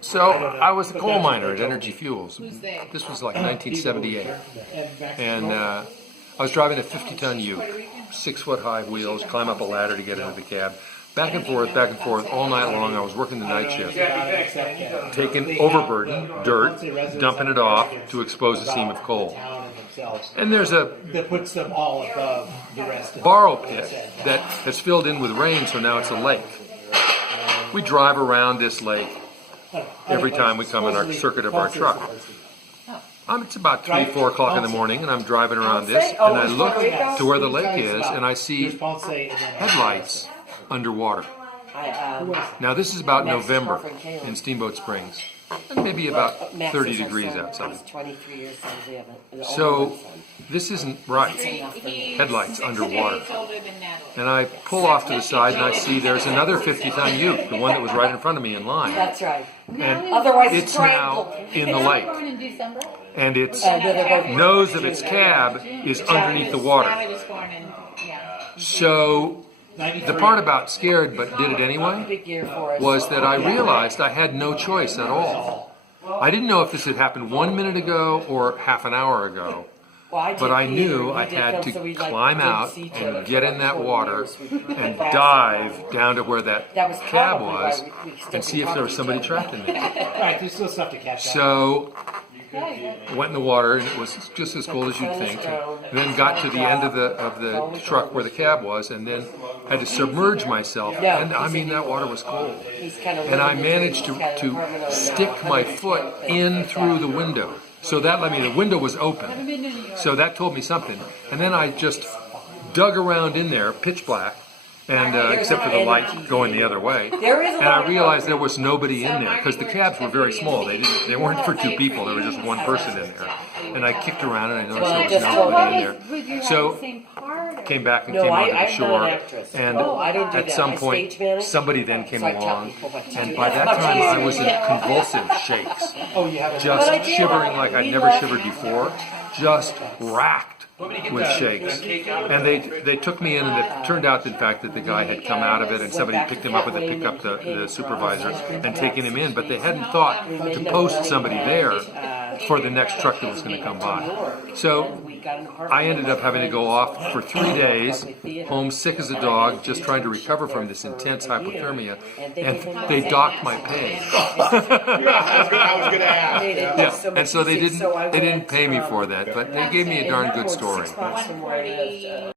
So I was a coal miner at Energy Fuels. This was like 1978. And I was driving a 50-ton ute, 6-foot-high wheels, climb up a ladder to get into the cab. Back and forth, all night long. I was working the night shift, taking overburden, dirt, dumping it off to expose a seam of coal. And there's a that puts them all above the rest of borrow pit that has filled in with rain, so now it's a lake. We drive around this lake every time we come in our circuit of our truck. It's about 3, 4 o'clock in the morning, and I'm driving around this, and I look to where the lake is, and I see headlights underwater. Now this is about November in Steamboat Springs, and maybe about 30 degrees outside. So this isn't right. Headlights underwater. And I pull off to the side and I see there's another 50-ton ute, the one that was right in front of me in line. That's right. And Otherwise it's now in the lake. And its nose of its cab is underneath the water. So the part about scared but did it anyway was that I realized I had no choice at all. I didn't know if this had happened 1 minute ago or half an hour ago, but I knew I had to climb out and get in that water and dive down to where that cab was and see if there was somebody trapped in there. Right, there's still stuff to catch up. So I went in the water, and it was just as cold as you'd think. And then got to the end of the truck where the cab was, and then had to submerge myself. And I mean, that water was cold. And I managed to stick my foot in through the window. So that let me, the window was open. So that told me something. And then I just dug around in there, pitch black, and except for the light going the other way. And I realized there was nobody in there because the cabs were very small. They weren't for 2 people. There was just 1 person in there. And I kicked around and I noticed there was nobody in there. So came back and came onto the shore. And at some point, somebody then came along. And by that time, I was in convulsive shakes, just shivering like I'd never shivered before, just racked with shakes. And they took me in, and it turned out, in fact, that the guy had come out of it, and somebody picked him up with a pickup, the supervisor, and taken him in. But they hadn't thought to post somebody there for the next truck that was going to come by. So I ended up having to go off for 3 days, home sick as a dog, just trying to recover from this intense hypothermia, and they docked my pay. I was going to ask. Yeah, and so they didn't pay me for that, but they gave me a darn good story.